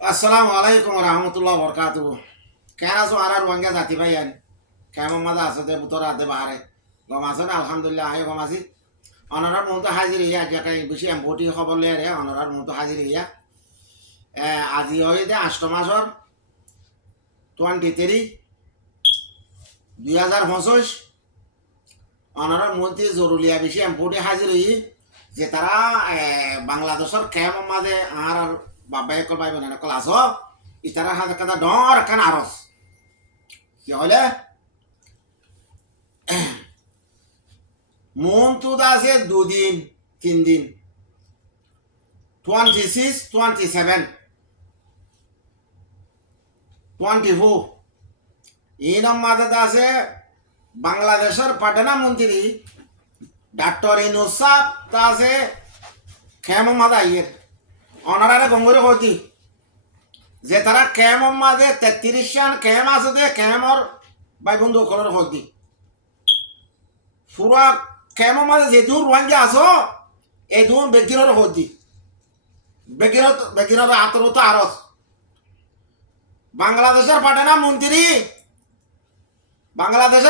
আসসালামু আলাইকুম রহমতুল্লাহ বরকাতু কেন আছো আর রোহিঙ্গা জাতি ভাই আন কেমন মজা আছে দে বুতর আদে বাহারে গম আছে না আলহামদুলিল্লাহ আই গম আছি অনরার মন তো হাজির হইয়া যাকে বেশি এম্পটি খবর লে রে অনরার মন তো হাজির হইয়া আজি হয় দে 8 মাসর 23 2025 অনরার মন্ত্রী জরুলিয়া বেশি এম্পটি হাজির হই যে তারা বাংলাদেশের কেমন মাঝে আর বাবাই কল ভাই বোন কল আস ইতারা হাতে কাদা ডর কান আরস কি হলে মন তো আছে 2 দিন 3 দিন 26 27 24 এই মাঝে আছে বাংলাদেশের পাটনা মন্ত্রী ডাক্তার ইনুস সাহেব তা আছে কেমন মাঝে আইয়ের অনারারে গঙ্গরে হইতি যে তারা কেমন মাঝে 33 সান কেম আছে দে কেমর ভাই বন্ধু কলর হইতি পুরা কেমন মাঝে যে দূর রোহিঙ্গা আছো এই দূর বেগিরর হইতি বেগিরর আতরত আরস বাংলাদেশের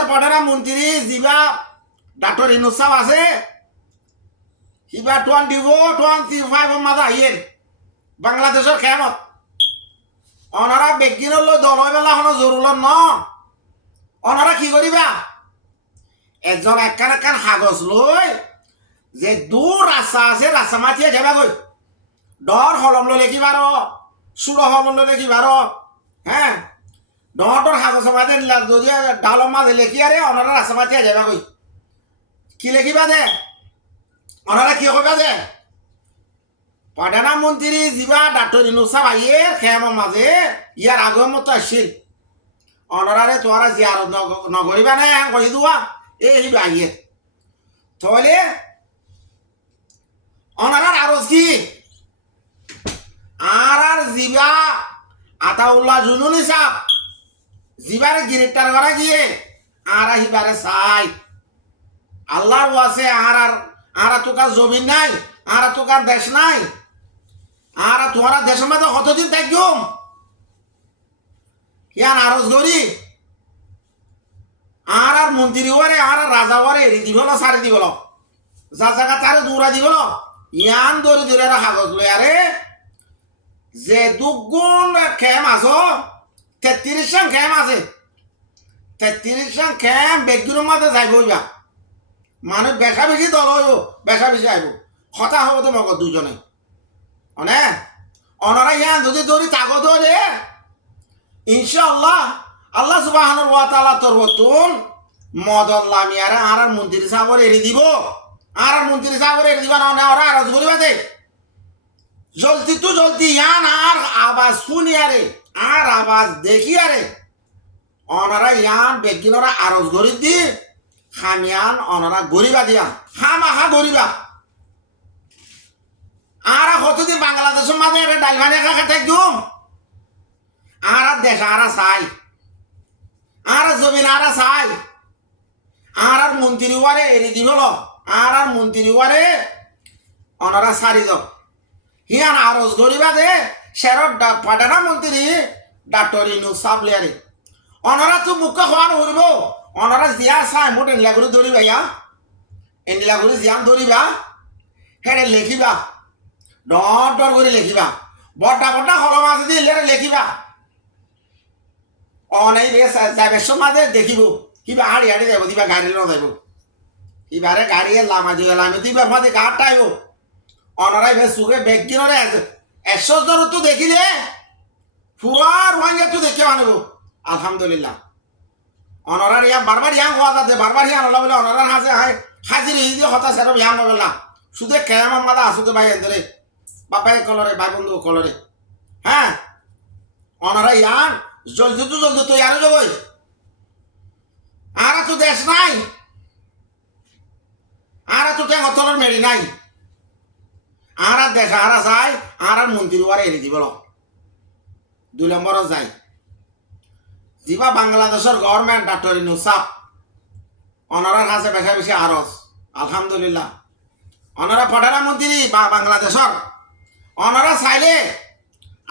পাঠানা মন্ত্রী জিবা ডাক্তার ইনুস সাহেব আছে হিবা 24 25 মাঝে আইয়ের বাংলাদেশের খেমত অনারা বেগিন দল বেলা হনো জরুল ন অনারা কি করিবা একজন একখান একখান কাগজ লই যে দূর রাস্তা আছে রাস্তা মাতিয়ে যাবা গই ডর হলম লো লেখিবার সুর হলম লো লেখিবার হ্যাঁ ডর কাগজ মাঝে যদি ডালম মাঝে লেখি আরে অনারা রাস্তা মাতিয়ে যাবা গই কি লেখিবা দে অনারা কি কইবা দে প্রধানমন্ত্রী জিবা ডাক্তার ইনুস সাহেব আইয়ে খেয়ামের মাঝে ইয়ার আগের মতো আসছিল অনারারে তোরা জিয়ারত নগরিবা না কই দুয়া এই আইয়ে তাহলে অনারার আরজ কি আর জিবা আতাউল্লাহ জুনুনি সাহেব জিবারে গ্রেপ্তার করা গিয়ে আর হিবারে চাই আল্লাহর ওয়াসে আর তোকার জমিন নাই আর তোকার দেশ নাই আর তোরা দেশের মধ্যে কতদিন থাকম ইয়ান আরজ করি আর মন্ত্রী ওয়ারে আর রাজা ওয়ারে এরি দিবল সারি দিবল যা জায়গা তারে দৌড়া দিবল ইয়ান দৌড়ে দৌড়ে কাগজ লই আরে যে দুগুণ খেম আছ 33 জন খেম আছে 33 জন খেম বেগগুলোর মাঝে যাইব ইবা মানুষ বেশা বেশি দল হইব বেশা বেশি আইব কথা হব তো মগজ দুজনে অনে অনারা ইয়ান যদি দৌড়ি তাগত হলে ইনশাআল্লাহ আল্লাহ সুবহানাহু ওয়া তাআলা তরবতুন মদন লামিয়ারে আর মন্ত্রী সাহেবর এরি দিব আর মন্ত্রী সাহেবর এরি দিবা না ওরা আরজ করিবা দে জলদি ইয়ান আর আওয়াজ শুনি আরে আর আওয়াজ দেখি আরে অনারা ইয়ান বেগিনরা আরজ করি দি খামিয়ান অনারা গরিবা দিয়া হামাহা গরিবা আর কতদিন বাংলাদেশের মাঝে একটা ডাইভানি একা থাকতুম আর দেশ আর চাই আর জমিন আর চাই আর মন্ত্রী ওয়ারে এরি দিবল আর মন্ত্রী ওয়ারে অনারা সারি যাও হিয়ান আরজ গরিবা দে সেরত পাঠানা মন্ত্রী ডাক্তার ইনুস সাহেব লিয়ারে অনারা তো মুখ্য খাওয়ানো করব অনারা জিয়া চাই মোট এনলা করে ধরিবা ইয়া এনলা করে জিয়ান ধরিবা হেরে লেখিবা ডর করে লেখিবা বড়টা হলম আছে দিয়ে লেখিবা অনেক যাবে সমাজে দেখিব কিবা হাড়ি যাব দিবা গাড়ি ন যাব ইবারে গাড়ি লামা দিয়ে লামে দিবা মাঝে গাড়টা আইব অনারাই বেশ সুখে বেগ কিনরে 100 জন তো দেখিলে পুরা রোহিঙ্গা তো দেখে আনব আলহামদুলিল্লাহ অনারার ইয়া বারবার ইয়াং হওয়া যাতে বারবার ইয়াং হলা বলে অনারার হাজির দিয়ে হতা সেরম ইয়াং হবেলা শুধু কেমন মাদা আসুতে ভাই এন্দরে বাপাই কলরে ভাই বন্ধু কলরে হ্যাঁ অনারা ইয়ান জলদি তো ইয়ারে যাবই আর তো দেশ নাই আর তো ট্যাং অতলের মেরি নাই আর দেশ আর চাই আর মন্ত্রী ওয়ারে এরি দিব 2 নম্বর যাই জিবা বাংলাদেশের গভর্নমেন্ট ডাক্তার ইনুস সাহেব অনারার কাছে বেশা বেশি আরজ আলহামদুলিল্লাহ অনারা প্রধানমন্ত্রী বা বাংলাদেশের অনারা চাইলে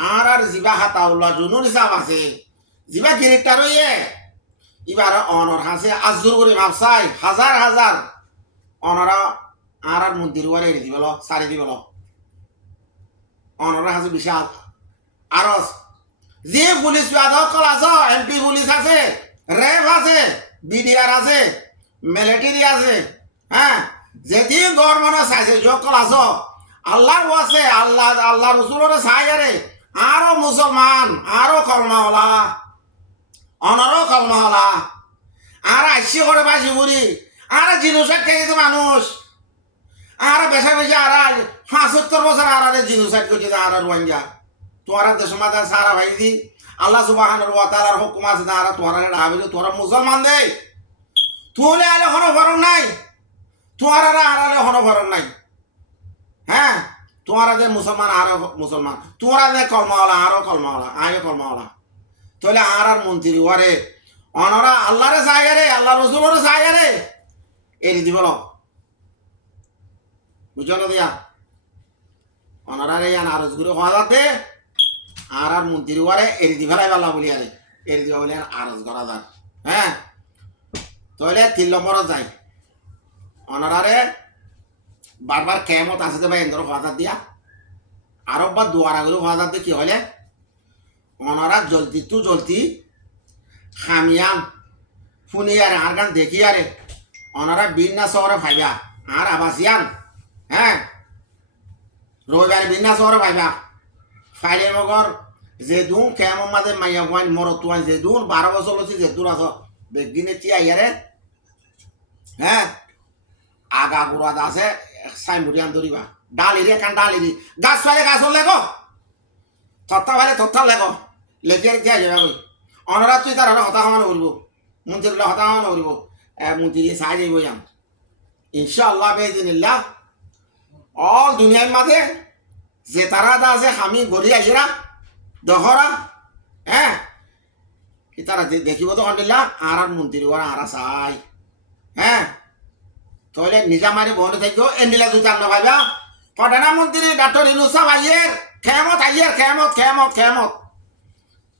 আর জিবা হাতাউল্লাহ জুনুন হিসাব আছে জিবা গ্রেপ্তার হইয়ে এবার অনর হাসে আজুর করে ভাবসাই হাজার হাজার অনরা আর মন্দির ওয়ারে এড়ে দিবল সারি দিবল অনরা হাসে বিশাল আরস যে পুলিশ কল আছে এমপি পুলিশ আছে র্যাব আছে বিডিআর আছে মিলিটারি আছে হ্যাঁ যেদিন গভর্নমেন্ট চাইছে সকল আছ আল্লাহর আছে আল্লাহ আল্লাহ রসুলের চাই আরে আরো মুসলমান আরো কলমাওয়ালা অনরও কলমাওয়ালা আর আইসি করে বাসি বুড়ি আর জিনোসাইড খেয়েছে মানুষ আর বেশা বেশি আর 75 বছর আর জিনোসাইড করছে আর রোহিঙ্গা তোরা দেশ মাঝে সারা ভাই দি আল্লাহ সুবহানাহু ওয়া তাআলার হুকুম আছে না আর তোরা ডাবিলে তোরা মুসলমান দেই তুলে আলে হন ফরক নাই তোরা আর আলে হন ফরক নাই হ্যাঁ তোরা যে মুসলমান আর মুসলমান তোরা যে কলমাওয়ালা আরো কলমাওয়ালা আয়ো কলমাওয়ালা তাহলে আর মন্ত্রী ওয়ারে অনরা আল্লাহরে চাই রে আল্লাহ রসুলের চাই রে এড়ি দিব বুঝো না দিয়া অনরারে ইয়ান আরজ করে হওয়া যাতে আর মন্ত্রী ওয়ারে এড়ি দিভারাই পাল্লা বলি আরে এড়ি দিবা বলি আরজ করা যাক হ্যাঁ তাহলে 3 নম্বরও যাই অনরারে বারবার কেমত আসতে ভাই এন্দর হওয়া দিয়া আরো বা দুয়ারা করে হওয়া যাতে কি হলে অনরা জলদি তু জলদি খামিয়ান শুনি আরে আর গান দেখি আরে অনারা বিন্না শহরে ভাইবা আর আবাসিয়ান হ্যাঁ রবিবার বিন্না শহরে ভাইবা ফাইলে মগর যে দুন কেমন মাঝে মাইয়া ওয়াইন মরতুয়ান যে দুন 12 বছর লছি যে দূর আস বেগিনে টি আইয়ারে হ্যাঁ আগা গুড়া আছে সাইমুরিয়ান ধরিবা ডালিরে কান ডালিরি গাছ ফাইলে গাছ লেগো তত্তা ফাইলে তত্তা লেগো লেখে রেখে যাবে কই অনরা তুই তার হতা হওয়ানো করব মন্ত্রীরা হতা হওয়ানো করব মন্ত্রী সাহায্য যাইব যাম ইনশাআল্লাহ বেদিনিল্লাহ অল দুনিয়ার মাঝে যে তারা দা আছে আমি গড়ি আইরা দহরা হ্যাঁ কি তারা দেখিব তো কন্ডিল্লা আর মন্ত্রী ওরা আর চাই হ্যাঁ তাহলে নিজামারি বন্ধ থাকিও এন্ডিলা দুইটা না ভাইবা প্রধানমন্ত্রী ডক্টর ইউনূস আইয়ের খেমত আইয়ের খেমত খেমত খেমত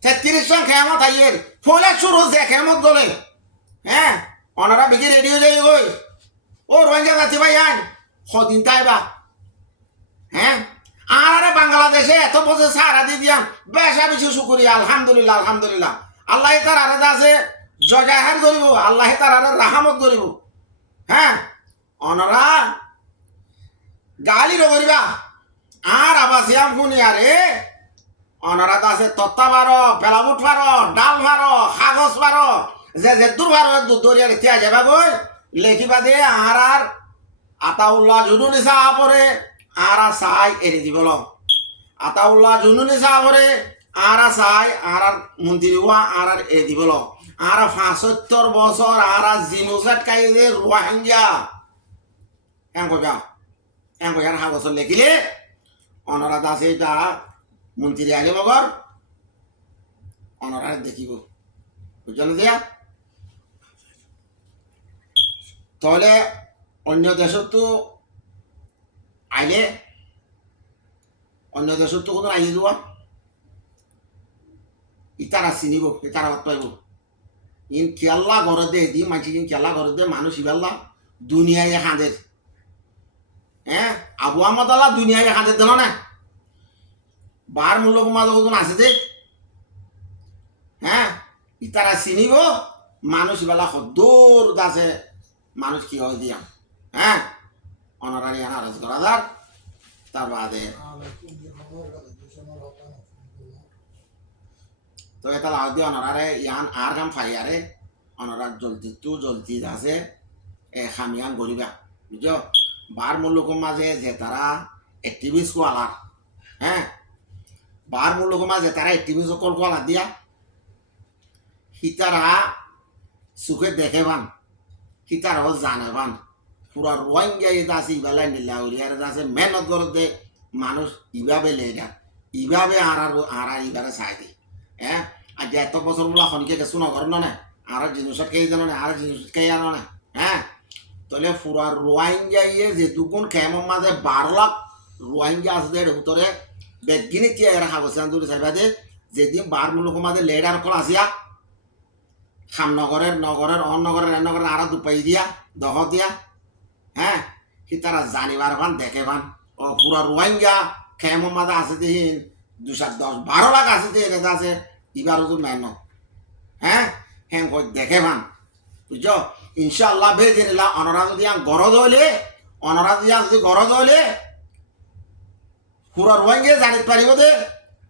33 জন খেমত আইয়ের ফলে শুরু যে খেমত গলে হ্যাঁ অনারা বিকি রেডি হয়ে যাই গই ও রোহিঙ্গা জাতি ভাই আন কদিন তাইবা হ্যাঁ আর বাংলাদেশে এত বছর সারা দিয়ে দিয়াম বেশা বেশি শুকুরিয়া আলহামদুলিল্লাহ আলহামদুলিল্লাহ আল্লাহ তার আরে আছে জজাহার করিব আল্লাহ তার আরে রাহমত করিব হ্যাঁ অনারা গালি করিবা আর আবাসিয়াম শুনি আরে অনারা আছে তত্তা বারো পেলাবুট বারো ডাল বারো কাগজ বারো যে দূর বারো দুধ দরিয়ার ইতিহাস যাবা গই লেখিবা দিয়ে আর আতাউল্লাহ জুনুনি সাহাবরে আর চাই এড়ি দিব আতাউল্লাহ জুনুনি সাহাবরে আর চাই আর মন্ত্রী হওয়া আর এড়ি দিব আর 75 বছর আর জিনোসাইড কাইদে রোহিঙ্গা এম কইবা এম কইয়ার কাগজ লেখিলে অনারা আছে এটা মন্ত্রী আগে মগর অনারা দেখিব বুঝলেন দিয়া তাহলে অন্য দেশত তো আইলে অন্য দেশত তো কোনো আইয়ে যাওয়া ইতারা চিনিব ইতারা পাইব ইন খেলা ঘর দে দি মাঝি ইন খেলা ঘর দে মানুষ ইবাল্লা দুনিয়ায় হাঁদের হ্যাঁ আবু আহমদ আল্লাহ দুনিয়ায় হাঁদের দেন না বার মূল্য মাঝে কতজন আছে যে হ্যাঁ ইতারা চিনিব মানুষ বেলা দূর আছে মানুষ কি হয় দিয়া হ্যাঁ অনারারি আনারস করা যাক তার বাদে তো এটা লাউ দিয়ে অনারারে ইয়ান আর কাম ফাইয়ারে অনারার জলদি তু জলদি আছে খামিয়ান গরিবা বুঝছো বার মূল্য মাঝে যে তারা এক্টিভিস্ট কোয়ালার হ্যাঁ বার মূল্য মাঝে তারা এক্টিভিস্ট কোয়ালা দিয়া হিতারা সুখে দেখে বান হিতারাও জানে বান পুরা রোহিঙ্গা এটা আছে ইবালাই নিলা উড়িয়ার আছে মেহনত করতে মানুষ ইভাবে লেগা ইভাবে আর ইবারে চাই দি হ্যাঁ আজ এত বছর বলা খনিকে গেছো নগর না আর জিনিসত কে জানো না আর জিনিসত কে জানো না হ্যাঁ তাহলে পুরা রোহিঙ্গা যেটুকুন খেমর মাঝে 12 লাখ রোহিঙ্গা আছে এর ভিতরে বেগিনি তিয়া এরা হাবসান দূরে চাইবা দে যেদিন বার মূলক আমাদের লেডার কল আসিয়া খামনগরের নগরের অনগরের নগরের আরো দুপাই দিয়া দহ দিয়া হ্যাঁ কি তারা জানিবার ভান দেখে ভান ও পুরা রোহিঙ্গা খেম মাদা আছে দিন 210-12 লাখ আছে দিন এটা আছে এবার তো মেন হ্যাঁ হ্যাঁ দেখে ভান বুঝছো ইনশাআল্লাহ বেজে নিলা অনরা যদি গরজ হইলে অনরা যদি গরজ হইলে পুরা রোহিঙ্গা জানিত পারিব দে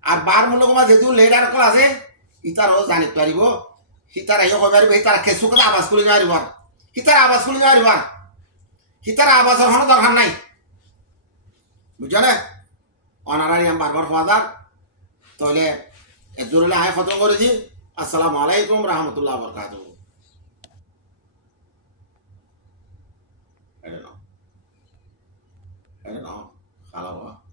আর বার মূলক মা যেহেতু লেডার কল আছে ইতারও জানিত পারিব হিতার আইও কই পারিব হিতার কেসুকলে আবাস করে যাইব হিতার আবাস করে যাইব হিতার আবাসের কোনো দরকার নাই বুঝছো না অনারারি আমি বারবার ফাদার তাহলে এজোর হলে আয় খতম করে দি আসসালামু আলাইকুম রহমতুল্লাহ বরকাতুহু I don't know. I don't know.